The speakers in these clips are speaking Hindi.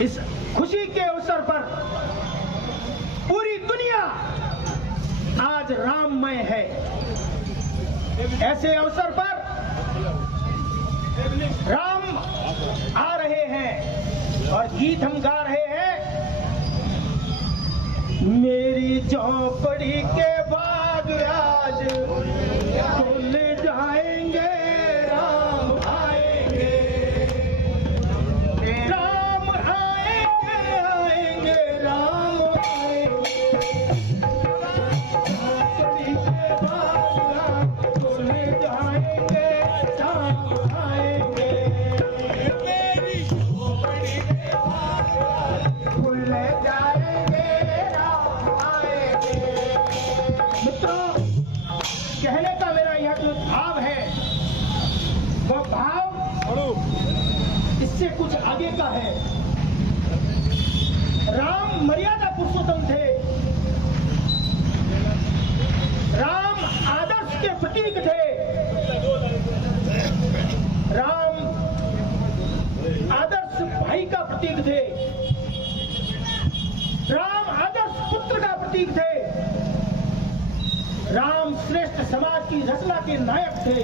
इस खुशी के अवसर पर पूरी दुनिया आज राममय है। ऐसे अवसर पर राम आ रहे हैं और गीत हम गा रहे हैं। मेरी झोपड़ी के बाद आज खुल जाएंगे, राम आएंगे, राम आएंगे, आएंगे, राम आएंगे। झोपड़ी के बाद आज खुल जाएंगे, राम आएंगे। मेरी झोपड़ी के बाद आज खुल जाएंगे, मित्रों, कहने का मेरा यह जो भाव है वह भाव इससे कुछ आगे का है। राम मर्यादा पुरुषोत्तम थे, राम आदर्श के प्रतीक थे, राम आदर्श भाई का प्रतीक थे, राम आदर्श पुत्र का प्रतीक थे, राम श्रेष्ठ समाज की रचना के नायक थे।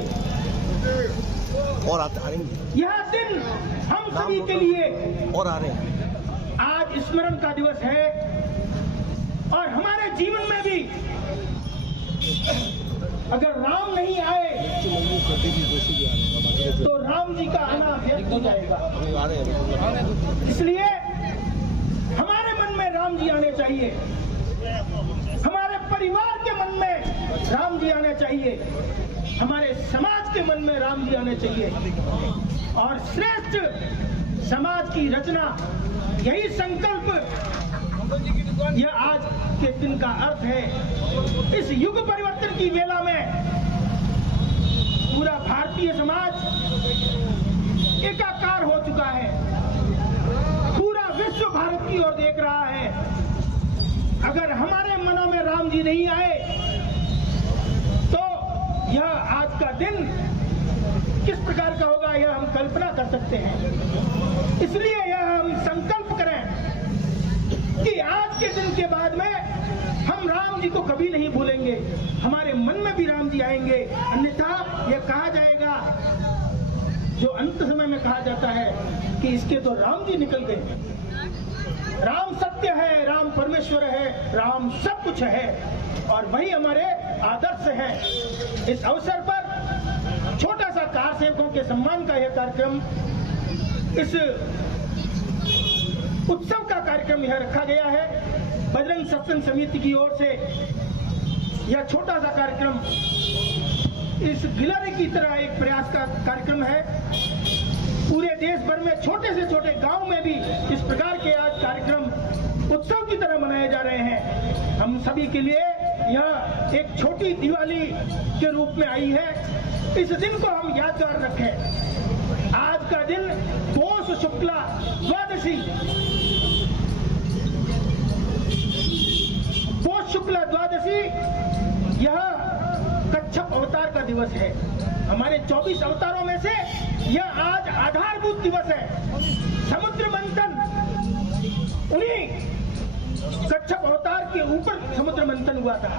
और आएंगे। यह दिन हम सभी के लिए और आ रहे हैं। आज स्मरण का दिवस है और हमारे जीवन में भी अगर राम नहीं आए तो राम जी का आना व्यर्थ हो जाएगा। इसलिए हमारे मन में राम जी आने चाहिए, हमारे परिवार के मन में राम जी आने चाहिए, हमारे समाज के मन में राम जी आने चाहिए और श्रेष्ठ समाज की रचना, यही संकल्प, यह आज के दिन का अर्थ है। इस युग परिवर्तन की वेला में पूरा भारतीय समाज एकाकार हो चुका है, पूरा विश्व भारत की ओर देख रहा है। अगर हमारे मनों में राम जी नहीं आए तो यह आज का दिन किस प्रकार का होगा यह हम कल्पना कर सकते हैं। इसलिए यह हम संकल्प करें कि आज के दिन के बाद में हम राम जी को कभी नहीं भूलेंगे, हमारे मन में भी राम जी आएंगे। अन्यथा यह कहा जाएगा, जो अंत समय में कहा जाता है कि इसके तो राम जी निकल गए। राम सत्य है, राम परमेश्वर है, राम सब कुछ है और वही हमारे आदर्श है। इस अवसर पर छोटा सा कार सेवकों के सम्मान का यह कार्यक्रम, इस उत्सव का कार्यक्रम यह रखा गया है। बजरंग सत्संग समिति की ओर से यह छोटा सा कार्यक्रम इस गिलहरी की तरह एक प्रयास का कार्यक्रम है। पूरे देश भर में छोटे से छोटे गांव में भी इस प्रकार के आज कार्यक्रम उत्सव की तरह मनाए जा रहे हैं। हम सभी के लिए यह एक छोटी दिवाली के रूप में आई है। इस दिन को हम यादगार रखें। आज का दिन पौष शुक्ला द्वादशी, पौष शुक्ला द्वादशी, यह कच्छप अवतार का दिवस है। हमारे 24 अवतारों में से यह आज आधारभूत दिवस है। समुद्र मंथन, उन्हीं कच्छप अवतार के ऊपर समुद्र मंथन हुआ था,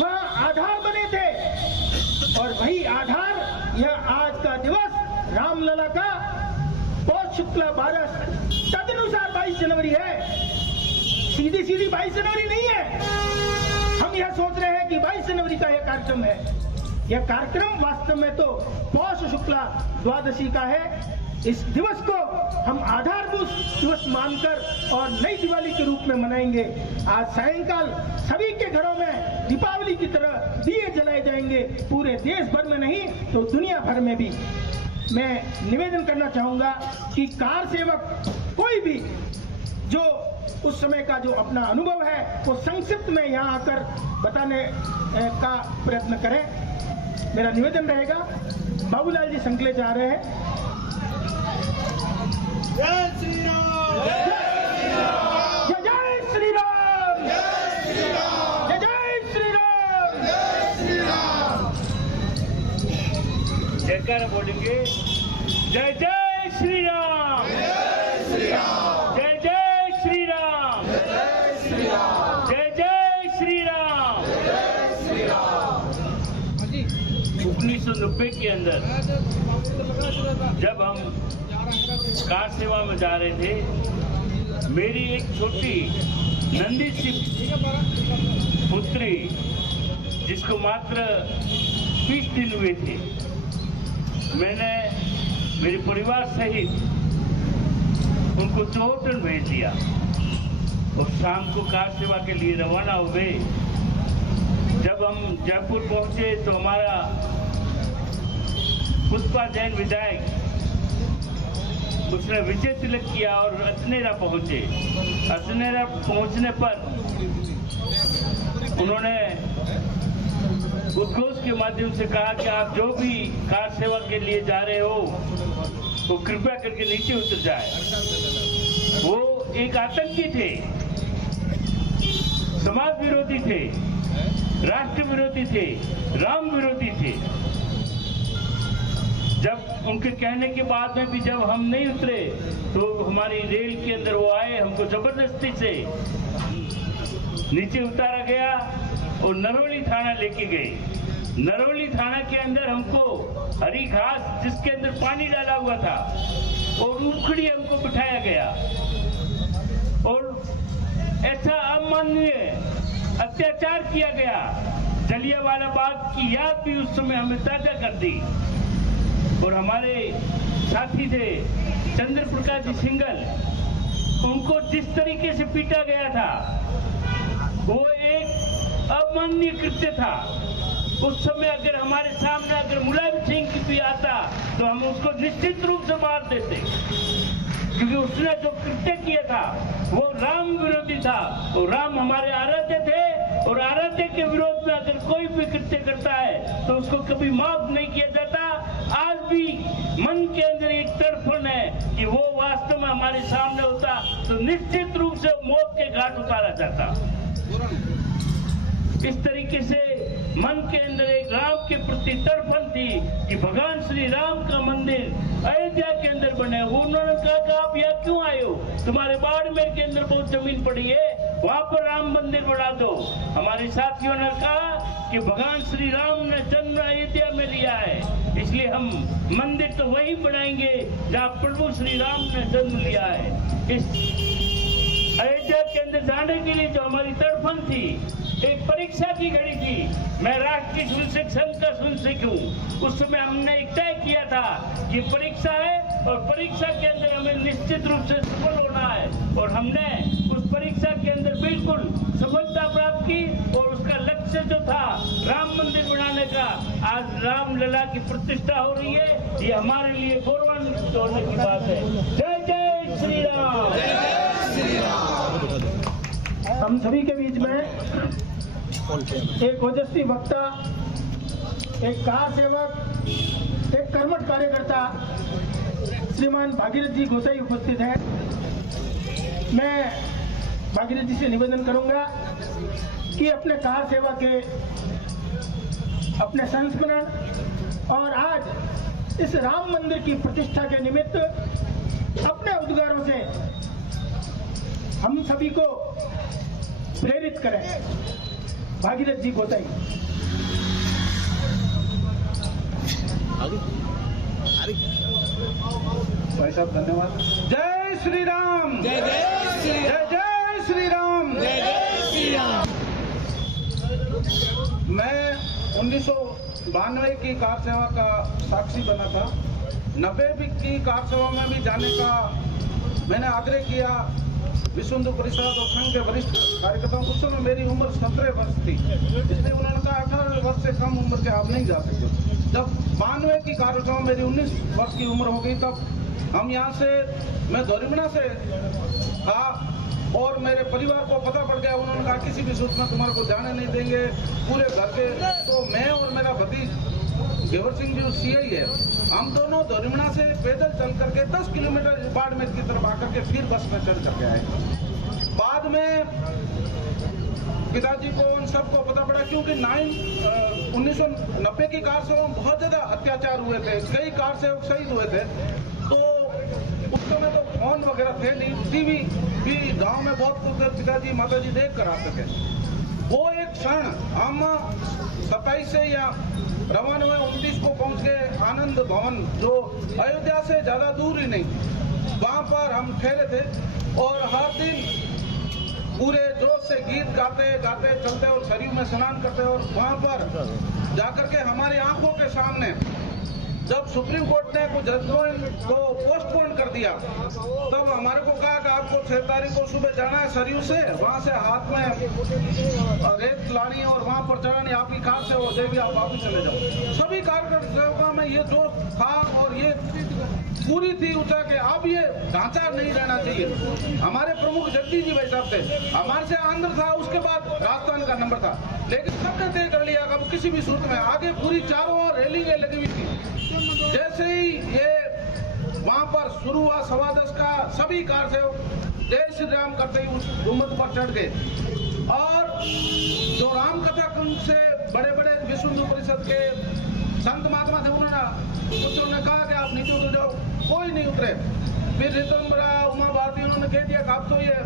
वह आधार बने थे और वही आधार यह आज का दिवस रामलला का पौष शुक्ला 12 तदनुसार 22 जनवरी है। सीधी सीधी 22 जनवरी नहीं है। हम यह सोच रहे हैं कि 22 जनवरी का यह कार्यक्रम है। यह कार्यक्रम वास्तव में तो पौष शुक्ला द्वादशी का है। इस दिवस को हम आधारभूत दिवस मानकर और नई दिवाली के रूप में मनाएंगे। आज सायंकाल सभी के घरों में दीपावली की तरह दिए जलाए जाएंगे, पूरे देश भर में नहीं तो दुनिया भर में भी। मैं निवेदन करना चाहूंगा कि कार सेवक कोई भी जो उस समय का जो अपना अनुभव है वो संक्षिप्त में यहाँ आकर बताने का प्रयत्न करें। मेरा निवेदन रहेगा। बाबूलाल जी संकले जा रहे हैं। जय श्री राम, जय श्री राम, जय श्री राम, जय श्री राम। जयकार बोलेंगे। जय जय श्री राम, जय श्री राम, जय जय श्री राम, जय श्री राम, जय जय श्री राम। जय श्री राम। 1990 के अंदर जब हम कार सेवा में जा रहे थे, मेरी एक छोटी नंदी सी पुत्री जिसको मात्र 20 दिन हुए थे, मैंने मेरे परिवार सहित उनको चौहटन भेज दिया और शाम को कार सेवा के लिए रवाना हो गए। जब हम जयपुर पहुंचे तो हमारा पुष्पा जैन विधायक उसने विजय तिलक किया और अजनेरा पहुंचे। अजनेरा पहुंचने पर उन्होंने उद्घोष के माध्यम से कहा कि आप जो भी कार सेवा के लिए जा रहे हो तो कृपया करके नीचे उतर जाए। वो एक आतंकी थे, समाज विरोधी थे, राष्ट्र विरोधी थे, राम विरोधी थे। जब उनके कहने के बाद में भी जब हम नहीं उतरे तो हमारी रेल के अंदर वो आए, हमको जबरदस्ती से नीचे उतारा गया और नरोली थाना लेके गए। नरोली थाना के अंदर हमको हरी घास जिसके अंदर पानी डाला हुआ था और उखड़ी हमको बिठाया गया और ऐसा अमानवीय अत्याचार किया गया। जलियांवाला बाग की याद भी उस समय हमें ताजा कर दी। और हमारे साथी थे चंद्र प्रकाश जी सिंगल, उनको जिस तरीके से पीटा गया था वो एक अमानवीय कृत्य था। उस समय अगर हमारे सामने अगर मुलायम सिंह भी आता तो हम उसको निश्चित रूप से मार देते, क्योंकि उसने जो कृत्य किया था वो राम विरोधी था। वो राम हमारे आराध्य थे और आराध्य के विरोध में अगर कोई भी कृत्य करता है तो उसको कभी माफ नहीं किया जाता। आज भी मन के अंदर एक तड़फन है कि वो वास्तव में हमारे सामने होता तो निश्चित रूप से मौत के घाट उतारा जाता। इस तरीके से मन के अंदर एक राम के प्रति तड़फन थी कि भगवान श्री राम का मंदिर अयोध्या के अंदर बने। उन्होंने कहा कि आप यहाँ क्यों आए हो, तुम्हारे बाड़मेर के अंदर बहुत जमीन पड़ी है, वहां पर राम मंदिर बना दो। हमारे साथियों ने कहा कि भगवान श्री राम ने जन्म अयोध्या में लिया है, इसलिए हम मंदिर तो वही बनाएंगे जहाँ प्रभु श्री राम ने जन्म लिया है। इस अयोध्या के अंदर जाने के लिए जो हमारी तड़फन थी, एक परीक्षा की घड़ी थी। मैं राष्ट्रीय स्वयंसेवक संघ का स्वयंसेवक हूँ। उस समय हमने एक तय किया था कि परीक्षा है और परीक्षा के अंदर हमें निश्चित रूप से सफल होना है और हमने उस परीक्षा के अंदर बिल्कुल सफलता प्राप्त की और उसका लक्ष्य जो था राम मंदिर बनाने का, आज रामलला की प्रतिष्ठा हो रही है। ये हमारे लिए गौरवान्वित होने की बात है। जय जय श्री राम, जय श्री राम। हम सभी के बीच में एक ओजस्वी वक्ता, एक कार सेवक, एक कर्मठ कार्यकर्ता श्रीमान भागीरथ जी गोसाई उपस्थित है। मैं भागीरथ जी से निवेदन करूंगा कि अपने कार सेवा के अपने संस्मरण और आज इस राम मंदिर की प्रतिष्ठा के निमित्त अपने उद्गारों से हम सभी को प्रेरित करें। भागीरथ जी गोसाई। भाई साहब धन्यवाद। जय श्री राम, जय जय श्री जय जय श्री राम, जय जय श्री राम। मैं 1992 की कार सेवा का साक्षी बना था। 90 की कार सेवा में भी जाने का मैंने आग्रह किया विश्व हिंदू परिषद और संघ के वरिष्ठ कार्यकर्ताओं। उस समय मेरी उम्र 17 वर्ष थी, इसलिए उन्होंने कहा 18 वर्ष से कम उम्र के आप नहीं जा सकते। जब 92 की कार सेवा मेरी 19 वर्ष की उम्र हो गई, तब हम यहाँ से मैं धोरीमना से कहा और मेरे परिवार को पता पड़ गया। उन्होंने कहा किसी भी सूरत में तुम्हारे को जाने नहीं देंगे पूरे घर के। तो मैं और मेरा भतीज गेवर सिंह भी सीआई है, हम दोनों धोरीमणा से पैदल चल करके 10 किलोमीटर बाड़मेर की तरफ आकर के फिर बस में चढ़ करके आए। बाद में पिताजी को उन सबको पता पड़ा, क्योंकि 1990 की कार सेवा में बहुत ज्यादा अत्याचार हुए थे, कई कार सेवक शहीद हुए थे। तो उस समय तो फोन वगैरह थे नहीं, टीवी भी गांव में बहुत कुछ पिताजी माताजी देख कर आते थे। वो एक क्षण हम 27 से या रवाना हुए 29 को पहुंच गए आनंद भवन, जो अयोध्या से ज्यादा दूर ही नहीं, वहां पर हम ठहरे थे और हर दिन पूरे जोश से गीत गाते गाते चलते और सरयू में स्नान करते। और वहां पर जाकर के हमारी आंखों के सामने जब सुप्रीम कोर्ट ने कुछ जजमेंट को पोस्टपोन कर दिया, तब हमारे को कहा कि आपको 6 तारीख को सुबह जाना है सरयू से, वहां से हाथ में रेत लानी और वहां पर चढ़ानी, आपकी कार से हो जाएगी, आप वापस चले जाओ। सभी कार्यकर्ताओं में ये जोश था और ये पूरी थी ऊंचा के अब ये ढांचा नहीं रहना चाहिए। हमारे प्रमुख जगदीश जी भाई साहब थे, हमारे से आंध्र था, उसके बाद राजस्थान का नंबर था, लेकिन सबने तय कर लिया कि अब किसी भी सूरत में आगे पूरी चारों ओर रेलिंगें लगी हुई थी। जैसे ही ये वहां पर शुरू हुआ 10:15 का, सभी कार से जय श्री राम करते ही उस गुम्बद पर चढ़ गए। और जो राम कथा कुंज से बड़े बड़े विश्व हिंदू परिषद के संत महात्मा थे, उन्होंने कहा कि आप नीचे उतर जाओ, कोई नहीं उतरे। फिर रितंबरा उमा भारती उन्होंने कह दिया कि आप तो ये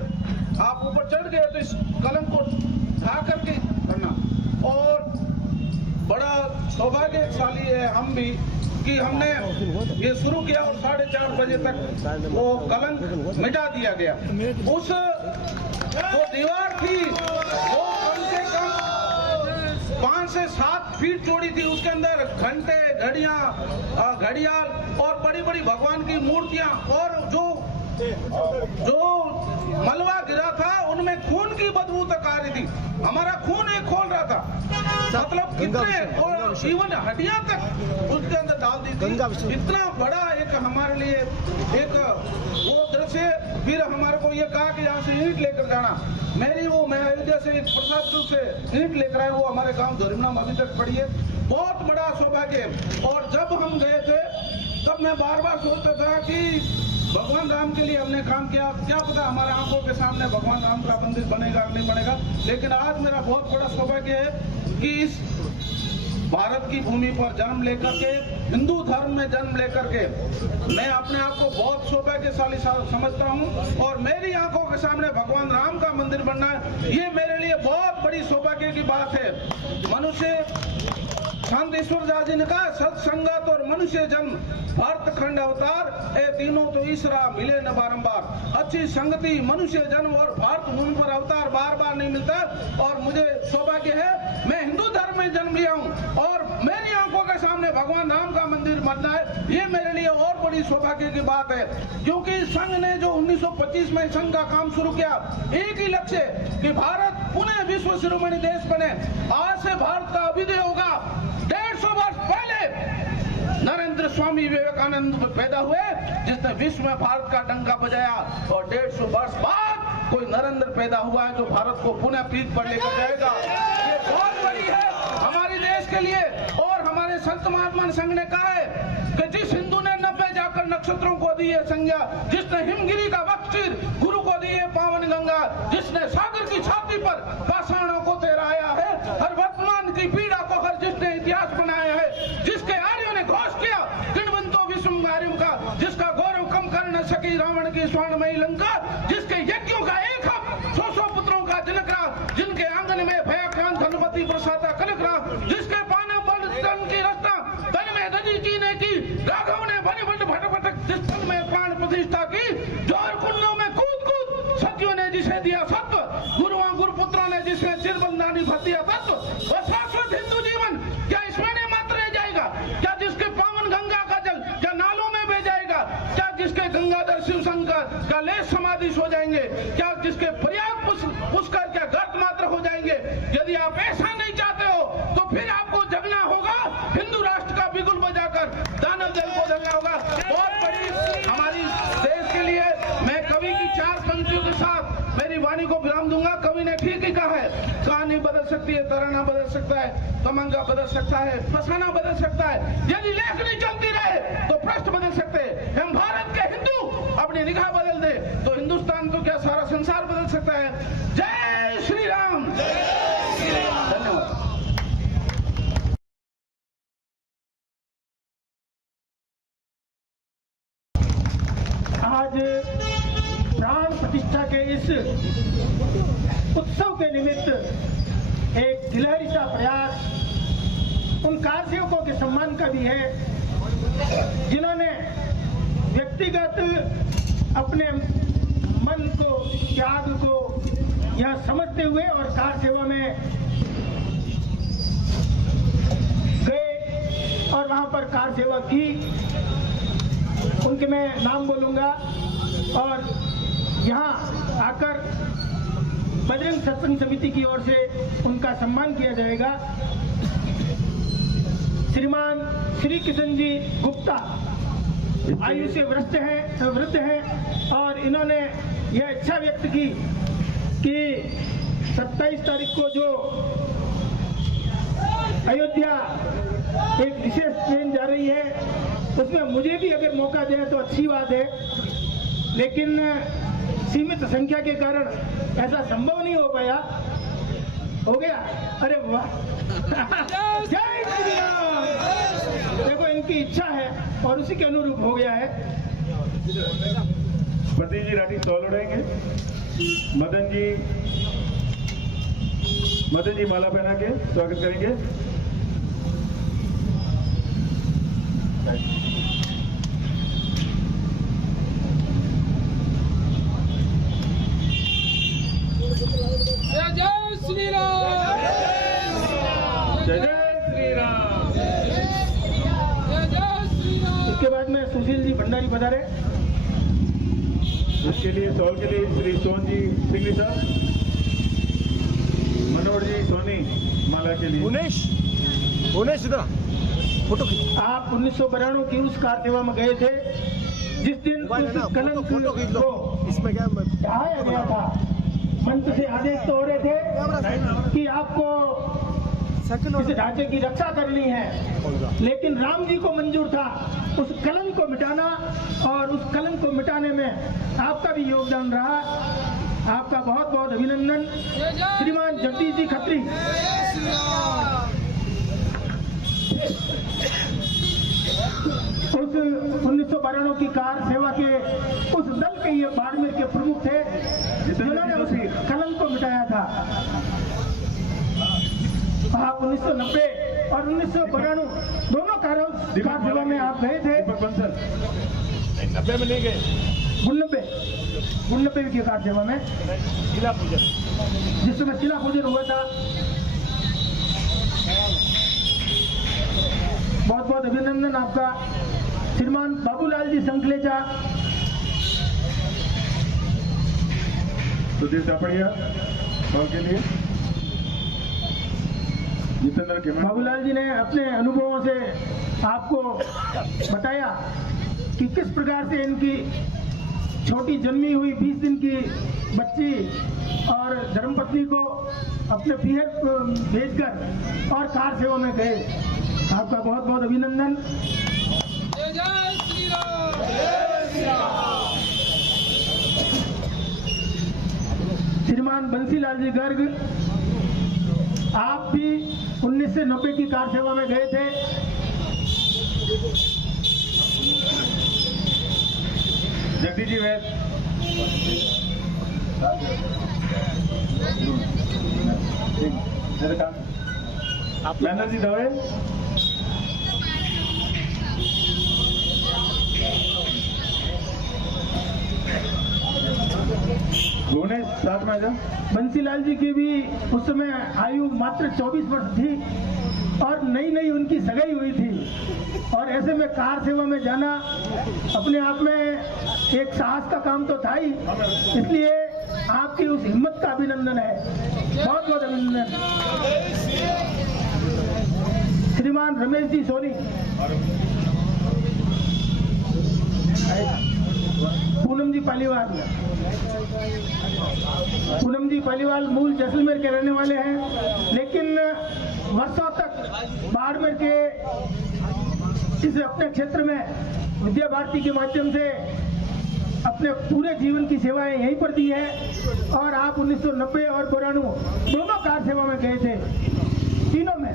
आप ऊपर चढ़ गए तो इस कलंक को ढा करके करना। और बड़ा सौभाग्यशाली है हम भी कि हमने ये शुरू किया और 4:30 बजे तक वो कलंक मिटा दिया गया। उस जो दीवार थी वो कम से कम 5 से 7 फीट चौड़ी थी, उसके अंदर घंटे, घड़ियाल और बड़ी बड़ी भगवान की मूर्तियां, और जो मलबा गिरा था उनमें खून की बदबू तक आ रही थी। हमारा खून एक खोल रहा था, मतलब कितने, और इवन हड्डियां तक उसके अंदर डाल दी थी। इतना बड़ा एक हमारे लिए एक वो दृश्य। फिर हमारे को ये कहा कि यहाँ से ईंट लेकर जाना। मैं अयोध्या से एक प्रसाद से ईंट लेकर आए, वो हमारे गांव धोरीमणा में अभी तक पड़ी है, बहुत बड़ा सौभाग्य। और जब हम गए थे तब मैं बार बार सोचता था कि भगवान राम के लिए हमने काम किया, क्या पता हमारे आंखों के सामने भगवान राम का मंदिर बनेगा नहीं बनेगा। लेकिन आज मेरा बहुत बड़ा सौभाग्य है कि इस भारत की भूमि पर जन्म लेकर के, हिंदू धर्म में जन्म लेकर के मैं अपने आप को बहुत सौभाग्यशाली समझता हूँ। और मेरी आंखों के सामने भगवान राम का मंदिर बनना, ये मेरे लिए बहुत बड़ी सौभाग्य की बात है। मनुष्य संत ईश्वरदास जी ने कहा, सत्संगत और मनुष्य जन्म भारत खंड अवतार, ए तीनों तो ईश्वरा मिले न बारंबार। अच्छी संगति, मनुष्य जन्म और भारत भूमि पर अवतार बार बार नहीं मिलता। और मुझे सौभाग्य है, मैं हिंदू धर्म में जन्म लिया हूँ और मेरी आंखों के सामने भगवान राम का मंदिर बनना है, ये मेरे लिए और बड़ी सौभाग्य की बात है। क्योंकि संघ ने जो 1925 में संघ का काम शुरू किया, एक ही लक्ष्य कि भारत पुनः विश्व शिरोमणि देश बने। आज से भारत का अभ्युदय होगा। 150 वर्ष पहले नरेंद्र स्वामी विवेकानंद पैदा हुए, जिसने विश्व में भारत का डंका बजाया। और 150 वर्ष बाद कोई नरेंद्र पैदा हुआ है जो भारत को पुनः पीठ पर लेकर जाएगा। ये बहुत बड़ी है हमारे देश के लिए। और हमारे संत महात्मा संघ ने कहा है कि जिस हिंदू ने 90 जाकर नक्षत्रों को दी है संज्ञा, जिसने हिमगिरी का वक्षिर गुरु को दी है पावन गंगा, जिसने सागर की छाती पर पाषाणों को तैराया है, हर वर्तमान की पीड़ा को हर जिसने इतिहास बनाया है, जिसके आर्यों ने घोष किया किणवंतो विश्वम आर्यों का, जिसका गौरव कम कर न सकी रावण की स्वर्णमयी लंका, जिसके यज्ञों का एक हक 100 पुत्रों का जनक रहा, जिनके आंगन में भयाक्रांत धनपति प्रसादा कनक रहा, जिसके पाना बल तन की रचना तन में दधी की ने की, राघव ने भन भट भटभटक स्थल में प्राण प्रतिष्ठा की, जोर कुंडों में कूद कूद सतियों ने जिसे दिया सत्व, गुरुपुत्रों ने जिसने चिरबंदानी भर दिया तत्व। और शाश्वत हिंदू जीवन क्या इसमें नहीं मात्र रह जाएगा? क्या जिसके पावन गंगा का जल क्या नालों में बह जाएगा? क्या जिसके गंगाधर शिव शंकर का लेस समाधि हो जाएंगे? क्या जिसके प्रयाग पुष्कर क्या गर्त मात्र हो जाएंगे? यदि आप ऐसा नहीं चाहते हो तो फिर आपको जगना होगा, हिंदू राष्ट्र का बिगुल बजाकर दानव दल को जगना होगा। बहुत बड़ी हमारी देश के लिए मैं कवि की 4 पंक्तियों के साथ मेरी बदल सकती है, तराना बदल सकता है, तमंगा बदल सकता है, फसाना बदल सकता है। यदि लेखनी चलती रहे तो पृष्ठ बदल सकते हैं। हम भारत के हिंदू अपनी निगाह बदल दे तो हिंदुस्तान तो क्या सारा संसार बदल सकता है। जय श्री राम। धन्यवाद। आज प्राण प्रतिष्ठा के इस उत्सव के निमित्त एक गिलहरी सा प्रयास उन कार सेवकों के सम्मान का भी है जिन्होंने व्यक्तिगत अपने मन को, त्याग को यह समझते हुए और कार सेवा में गए और वहां पर कार सेवा की। उनके मैं नाम बोलूंगा और यहाँ आकर बजरंग सत्संग समिति की ओर से उनका सम्मान किया जाएगा। श्रीमान श्री किशन जी गुप्ता आयु से वृद्ध हैं और इन्होंने यह इच्छा व्यक्त की कि 27 तारीख को जो अयोध्या एक विशेष ट्रेन जा रही है उसमें मुझे भी अगर मौका दे तो अच्छी बात है, लेकिन सीमित संख्या के कारण ऐसा संभव नहीं हो पाया। हो गया? अरे वाह, जय श्री राम। देखो इनकी इच्छा है और उसी के अनुरूप हो गया है। पति जी राठी तौल उड़ाएंगे। मदन जी माला पहना के स्वागत करेंगे। जय श्री राम। जय श्री राम। जय श्री राम। इसके बाद में सुशील जी भंडारी पधारे। इसके लिए सॉल के लिए श्री सोन जी सिंगली साहब, मनोहर जी सोनी माला के लिए। उनेश इधर फोटो खींच। आप 1992 की उस कार सेवा में गए थे जिस दिन उस कलंक को इसमें क्या ढाया गया था। मंच से आदेश तो हो रहे थे कि आपको इस ढांचे की रक्षा करनी है, लेकिन राम जी को मंजूर था उस कलंक को मिटाना और उस कलंक को मिटाने में आपका भी योगदान रहा। आपका बहुत बहुत अभिनंदन। श्रीमान जगदीश जी खत्री उस 1992 की कार सेवा के उस दल के ये बाड़मेर के प्रमुख थे जिन्होंने उस कलंक को मिटाया था। आप 1990 और 1992 दोनों कार सेवा में आप गए थे। 90 में नहीं गए, 89 की कार सेवा में जिला पूजन, जिस समय जिला पूजन हुआ था। बहुत बहुत अभिनंदन आपका। श्रीमान बाबूलाल जी संकलेचा, सुधीर चापड़िया बॉल के लिए। जितेंद्र के बाबूलाल जी ने अपने अनुभवों से आपको बताया कि किस प्रकार से इनकी छोटी जन्मी हुई 20 दिन की बच्ची और धर्मपत्नी को अपने पीहर भेजकर और कार सेवा में गए। आपका बहुत बहुत अभिनंदन। जय श्री राम। जय श्री राम। श्रीमान बंसीलाल जी गर्ग, आप भी 1990 की कार सेवा में गए थे। जगदीश जी वैद, आप मैनर जी दवे, भुवनेश साथ में आजा। बंसीलाल जी की भी उस समय आयु मात्र 24 वर्ष थी और नई नई उनकी सगाई हुई थी और ऐसे में कार सेवा में जाना अपने आप में एक साहस का काम तो था ही, इसलिए आपकी उस हिम्मत का अभिनंदन है। बहुत बहुत अभिनंदन। श्रीमान रमेश जी सोनी, पूनम जी पालीवाल। पूनम जी पालीवाल मूल जैसलमेर के रहने वाले हैं, लेकिन वर्षों तक बाड़मेर के इस अपने क्षेत्र में विद्या भारती के माध्यम से अपने पूरे जीवन की सेवाएं यहीं पर दी है। और आप 1990 और 92 दोनों कार सेवा में गए थे, तीनों में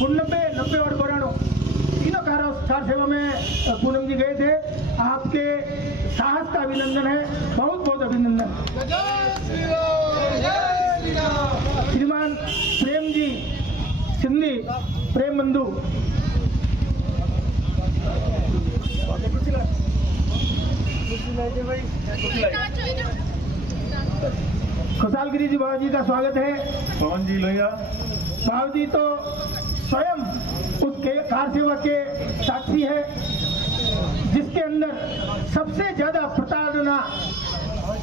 89, 90 और 92 तीनों कार सेवा में पूनम जी गए थे। आपके साहस का अभिनंदन है, बहुत बहुत अभिनंदन। जय श्री राम, जय श्री राम। श्रीमान प्रेम जी सिंधी, प्रेम बंधु। खुशालगिरी जी बाबा जी का स्वागत है। पवन जी लोहिया। बाबा जी तो स्वयं उस कार सेवा के साक्षी है जिसके अंदर सबसे ज्यादा प्रताड़ना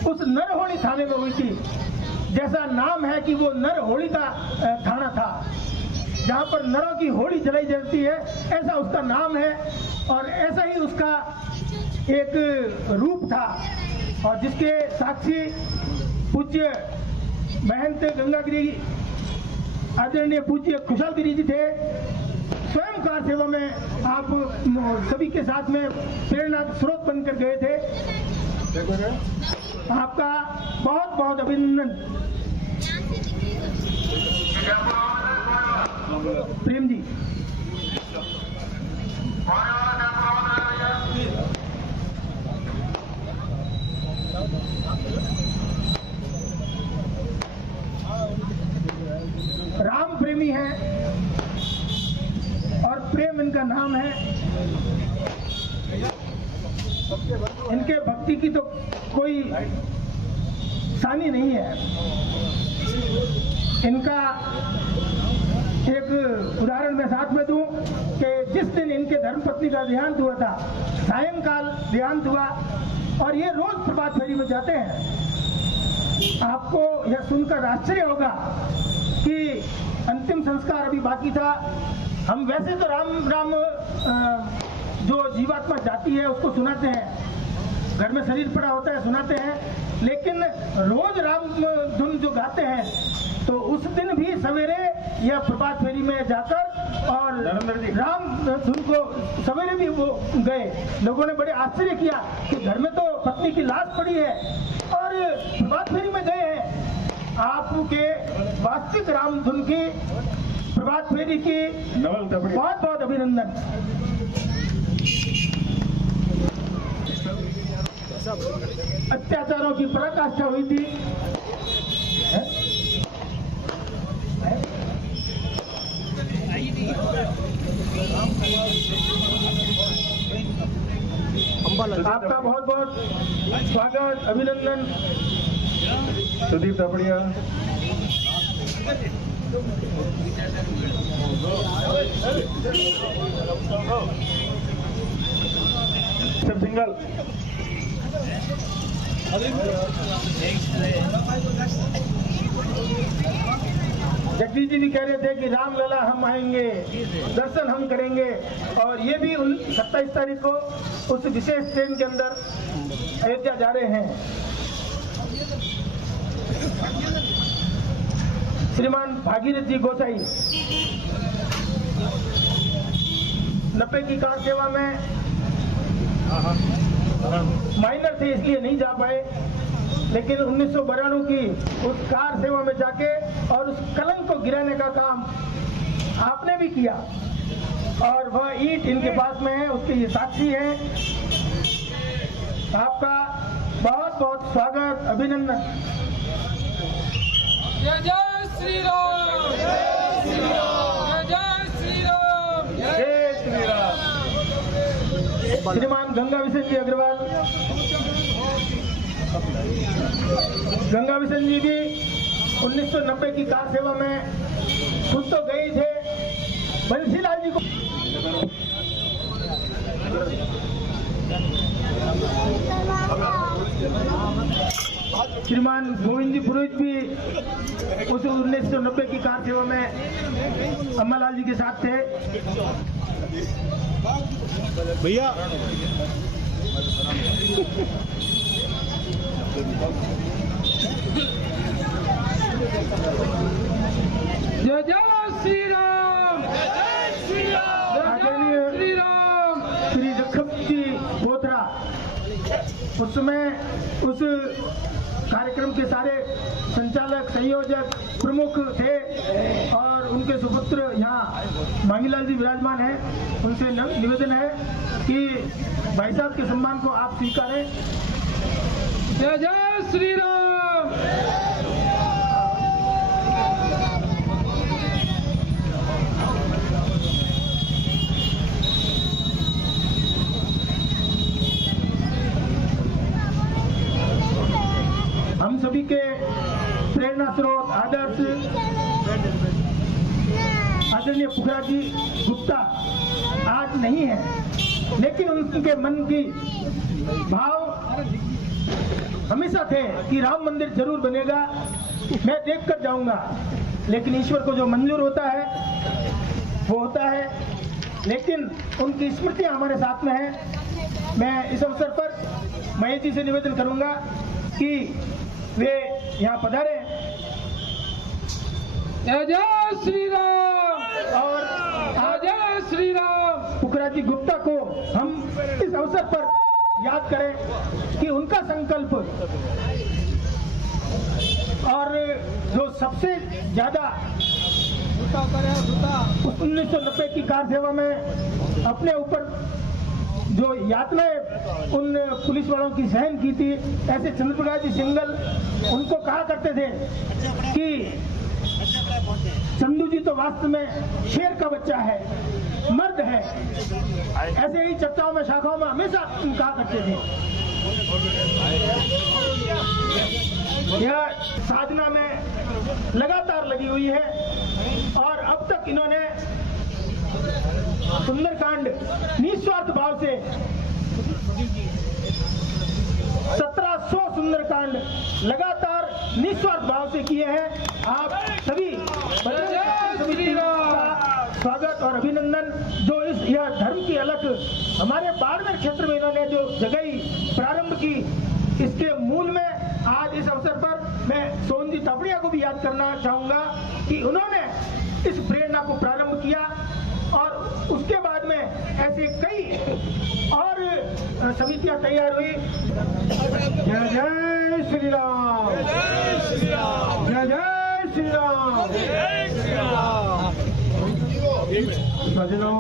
उस नरहोली थाने में हुई थी। जैसा नाम है कि वो नरहोली का थाना था, जहाँ पर नरों की होली जलाई जाती है, ऐसा उसका नाम है और ऐसा ही उसका एक रूप था। और जिसके साक्षी पूज्य महंत गंगागिरी आदरणीय पूज्य खुशालगिरी जी थे। स्वयं कार सेवा में आप सभी के साथ में प्रेरणा स्रोत बनकर गए थे। आपका बहुत बहुत अभिनंदन। प्रेम जी। राम प्रेमी है और प्रेम इनका नाम है। इनके भक्ति की तो कोई सानी नहीं है। इनका एक उदाहरण मैं साथ में दूं कि जिस दिन इनके धर्मपत्नी का देहांत हुआ था, सायंकाल देहांत हुआ और ये रोज प्रभात फेरी में जाते हैं। आपको यह सुनकर आश्चर्य होगा कि अंतिम संस्कार अभी बाकी था। हम वैसे तो राम राम जो जीवात्मा जाती है उसको सुनाते हैं, घर में शरीर पड़ा होता है सुनाते हैं, लेकिन रोज राम धुन जो गाते हैं तो उस दिन भी सवेरे या प्रभात फेरी में जाकर और राम धुन को सवेरे भी वो गए। लोगों ने बड़े आश्चर्य किया कि घर में तो पत्नी की लाश पड़ी है और प्रभात फेरी में गए हैं। आपके वास्तविक राम धुन की प्रभात फेरी की बहुत बहुत अभिनंदन। अत्याचारों की पराकाष्ठा हुई थी। आपका बहुत बहुत स्वागत, अभिनंदन। सुदीप तपड़िया। सब सिंगल। जगदीश जी भी कह रहे थे कि रामलला हम आएंगे, दर्शन हम करेंगे और ये भी 27 तारीख को उस विशेष ट्रेन के अंदर अयोध्या जा रहे हैं। श्रीमान भागीरथ जी गोसाई 90 की कार सेवा में माइनर थे इसलिए नहीं जा पाए, लेकिन 1992 की उस कार सेवा में जाके और उस कलंक को गिराने का काम आपने भी किया और वह ईंट इनके पास में है, उसके ये साक्षी हैं। आपका बहुत बहुत स्वागत, अभिनंदन। जय जय श्री राम, जय श्री राम, जय श्री राम, जय श्री राम। श्रीमान गंगा विशन जी अग्रवाल। गंगा विशन जी भी 1990 की कार सेवा में खुद तो गए थे। बंसीलाल जी को श्रीमान गोविंद जी पुरोहित भी उस 1990 की कार सेवा में अम्मालाल जी के साथ थे। भैया जय जय श्री राम, जय श्री राम, जय श्री राम। श्री जखम जी बोथरा उस समय उस कार्यक्रम के सारे संचालक, संयोजक, प्रमुख थे और उनके सुपुत्र यहाँ मांगीलाल जी विराजमान हैं। उनसे निवेदन है कि भाई साहब के सम्मान को आप स्वीकारें। जय जय श्री राम। हम सभी के प्रेरणा स्रोत आदर्श आदरणीय पुखराज जी गुप्ता आज नहीं है, लेकिन उनके मन की भाव हमेशा थे कि राम मंदिर जरूर बनेगा, मैं देख कर जाऊंगा। लेकिन ईश्वर को जो मंजूर होता है वो होता है। लेकिन उनकी स्मृतियां हमारे साथ में है। मैं इस अवसर पर महेश जी से निवेदन करूंगा कि वे यहाँ पधारे जय जय श्री राम और जय जय श्री राम। पुखराज जी गुप्ता को हम इस अवसर पर याद करें कि उनका संकल्प और जो सबसे ज्यादा 1990 की कार सेवा में अपने ऊपर जो यातनाएं उन पुलिस वालों की सहन की थी, ऐसे चंद्रप्रकाश जी सिंगल उनको कहा करते थे कि चंदू जी तो वास्तव में शेर का बच्चा है, मर्द है। ऐसे ही चर्चाओं में, शाखाओं में हमेशा कहा करते थे। यह साधना में लगातार लगी हुई है और अब तक इन्होंने सुंदरकांड निस्वार्थ भाव से 1700 सुंदरकांड लगातार निस्वार्थ भाव से किए हैं। आप सभी का स्वागत और अभिनंदन। जो यह धर्म की अलख हमारे बाड़मेर क्षेत्र में इन्होंने जो जगह प्रारंभ की, इसके मूल में आज इस अवसर पर मैं सोहन जी तापड़िया को भी याद करना चाहूंगा कि उन्होंने इस प्रेरणा को प्रारंभ किया और उसके बाद में ऐसे कई और समितियां तैयार हुई। जय जय श्री राम, जय श्री राम, जय जय श्री राम, जय श्री राम। सज्जनों,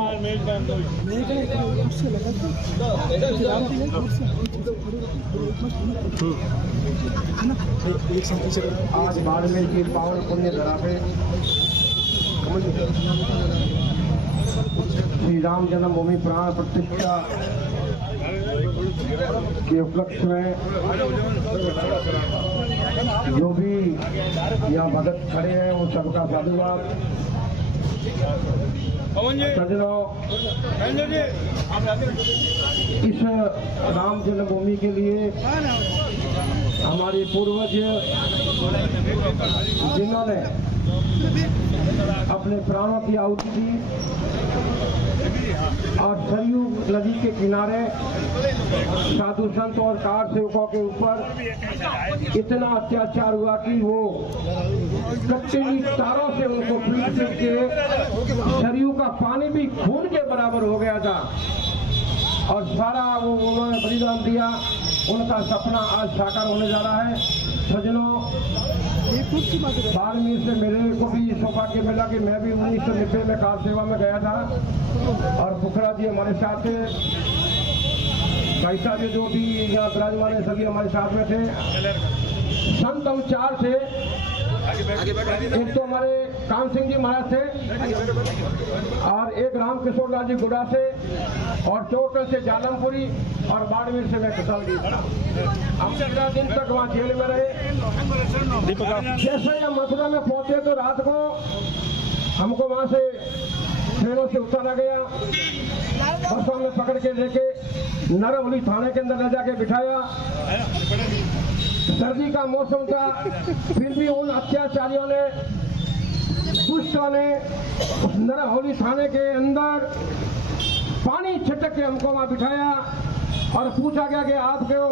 आज बाड़मेर की पावन पुण्य धरा पे श्री राम जन्मभूमि प्राण प्रतिष्ठा के उपलक्ष्य में जो भी यहाँ भगत खड़े हैं वो सबका साधुवाद। सज्जनों, इस राम जन्मभूमि के लिए हमारे पूर्वज जिन्होंने अपने प्राणों की आहुति दी और सरयू नदी के किनारे साधु संत और कार सेवकों के ऊपर इतना अत्याचार हुआ कि वो कच्चे तारों से उनको पीट के सरयू का पानी भी खून के बराबर हो गया था और सारा वो उन्होंने बलिदान दिया। उनका सपना आज साकार होने जा रहा है। सज्जनों, बाड़मेर से मेरे को भी सौभाग्य मिला कि मैं भी 1990 में कार सेवा में गया था और पुखराज जी हमारे साथ थे, भाई साहब जो भी यहाँ विराजमान है सभी हमारे साथ में थे। संत हम 4 थे, एक तो हमारे कान सिंह जी महाराज थे और एक राम किशोर लाल जी गुड़ा से और चोटल से जालमपुरी और बाड़मेर से मैं कसाल जी। हम 15 दिन तक वहाँ जेल में रहे। जैसे हम मथुरा में पहुंचे तो रात को हमको वहाँ से ट्रेनों से उतारा गया, बसों में पकड़ के लेके नरहौली थाने के अंदर ले जाके बिठाया। सर्दी का मौसम था, फिर भी उन अत्याचारियों ने, दुष्टों ने उस नरहौली थाने के अंदर पानी छिटक के हमको वहां बिठाया और पूछा गया कि आप क्यों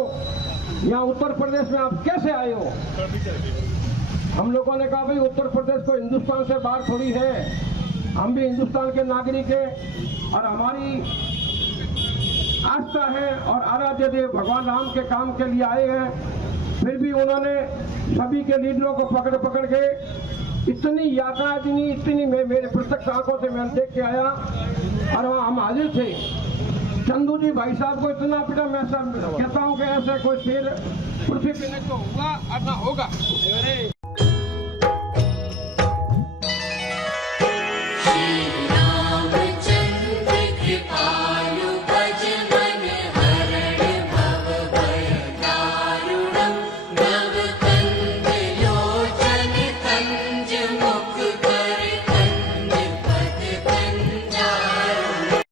यहाँ उत्तर प्रदेश में आप कैसे आए हो। हम लोगों ने कहा भाई उत्तर प्रदेश को हिंदुस्तान से बाहर थोड़ी है, हम भी हिंदुस्तान के नागरिक हैं और हमारी आस्था है और आराध्य देव भगवान राम के काम के लिए आए हैं। फिर भी उन्होंने सभी के लीडरों को पकड़ के इतनी यात्रा इतनी मेरे प्रत्यक्ष आंखों से मैं देख के आया और वहाँ हम हाजिर थे। चंदू जी भाई साहब को इतना पिटा, मैं सब कहता हूँ कि ऐसे कोई शेर पृथ्वी पे नहीं तो हुआ और ना होगा।